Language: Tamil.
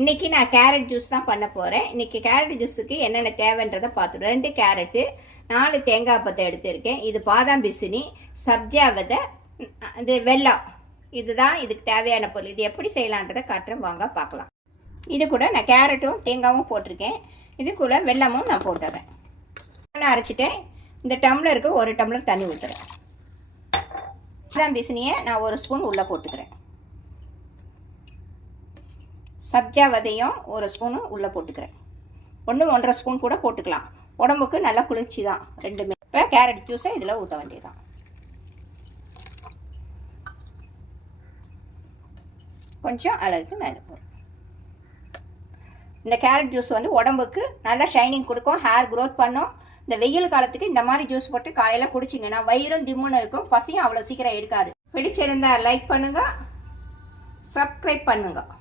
இன்றைக்கி நான் கேரட் ஜூஸ் தான் பண்ண போகிறேன். இன்றைக்கி கேரட் ஜூஸுக்கு என்னென்ன தேவைன்றதை பார்த்துடும். 2 கேரட்டு, 4 தேங்காய் பத்தை எடுத்திருக்கேன். இது பாதாம் பிசினி, சப்ஜா விதை, இது வெல்லம். இதுதான் இதுக்கு தேவையான பொருள். இது எப்படி செய்யலான்றதை காட்டுறேன், வாங்க பார்க்கலாம். இது கூட நான் கேரட்டும் தேங்காயும் போட்டிருக்கேன். இதுக்குள்ளே வெல்லமும் நான் போட்டுறேன். நான் அரைச்சிட்டேன். இந்த டம்ளருக்கு 1 டம்ளர் தண்ணி ஊற்றுறேன். பாதாம் பிசினியை நான் 1 ஸ்பூன் உள்ளே போட்டுக்கிறேன். சப்ஜா விதையும் 1 ஸ்பூனு உள்ளே போட்டுக்கிறேன். 1-1.5 ஸ்பூன் கூட போட்டுக்கலாம். உடம்புக்கு நல்லா குளிர்ச்சி தான் ரெண்டுமே. இப்போ கேரட் ஜூஸை இதில் ஊற்ற வேண்டியதுதான். கொஞ்சம் அளவுக்கு நான் போடுறேன். இந்த கேரட் ஜூஸ் வந்து உடம்புக்கு நல்லா ஷைனிங் கொடுக்கும், ஹேர் க்ரோத் பண்ணும். இந்த வெயில் காலத்துக்கு இந்த மாதிரி ஜூஸ் போட்டு காலையில் குடிச்சிங்கன்னா வயிறும் திம்முன்னு இருக்கும், பசியும் அவ்வளோ சீக்கிரம் எடுக்காது. பிடிச்சிருந்தா லைக் பண்ணுங்கள், சப்ஸ்கிரைப் பண்ணுங்கள்.